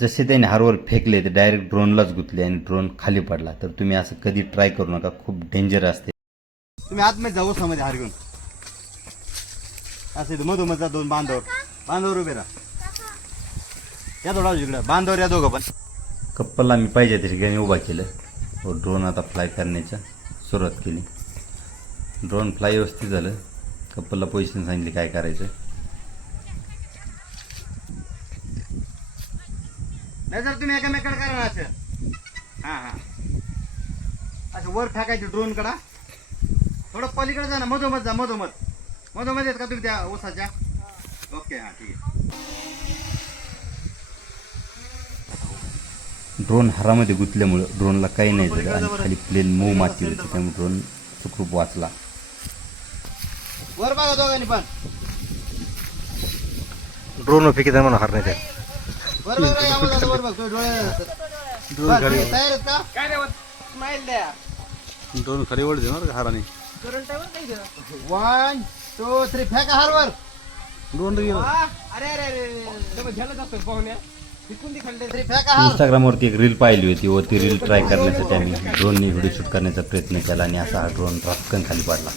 जसे त्याने हारवर फेकले ते डायरेक्ट ड्रोनलाच गुंतले आणि ड्रोन खाली पडला. तर तुम्ही असं कधी ट्राय करू नका खूप डेंजर असते. तुम्ही आतमध्ये जाऊ मध्ये हार घेऊन. असं मधोमध जा दोन बांधावर बांधावर उभे राहा. या थोडा इकडं. बांधावर या दोघं पण. कप्पलला मी पाहिजे त्या ठिकाणी उभा केलं. व ड्रोन आता फ्लाय करण्याच्या सुरुवात केली. ड्रोन फ्लाय व्यवस्थित झालं. कप्पलला पोझिशन सांगितली काय करायचं. नाही जर तुम्ही एकामेकडे करा ना असं. हां हां. असं वर टाकायचं ड्रोन कडा. थोडं पलीकडे जा ना मधोमध जा मधोमध. मधोमध येत का तुम्ही त्या ऊसाच्या ओके हां ठीक आहे. ड्रोन हारामध्ये गुंतल्यामुळं ड्रोनला काही नाही झालं. आणि खाली प्लेन मऊ माती होती त्यामुळे ड्रोन सुखरूप वाचला. वर बघा दोघांनी पण. ड्रोन फेकित म्हणून हार नाही त्या वर बघ रे, आवाज आला वर बघ तुझे डोळे बस, तुम्ही तयार आहेत का? काय रे स्माईल द्या. ड्रोन खाली ओढ देणार हाराने? करंट आहे बरं का इथं. वन टू थ्री फेका हारवर ड्रोन वा, अरे अरे अरे डबल घ्यायला जातो पाहुण्या. तिकून ती खाल्ले थ्री फेका हार. इंस्टाग्रामवरती एक रील पाहिली होती व ती रील ट्राय करण्यासाठी आम्ही ड्रोननी व्हिडिओ शूट करण्याचा प्रयत्न केला आणि असा हा ड्रोन रक्कन खाली पडला.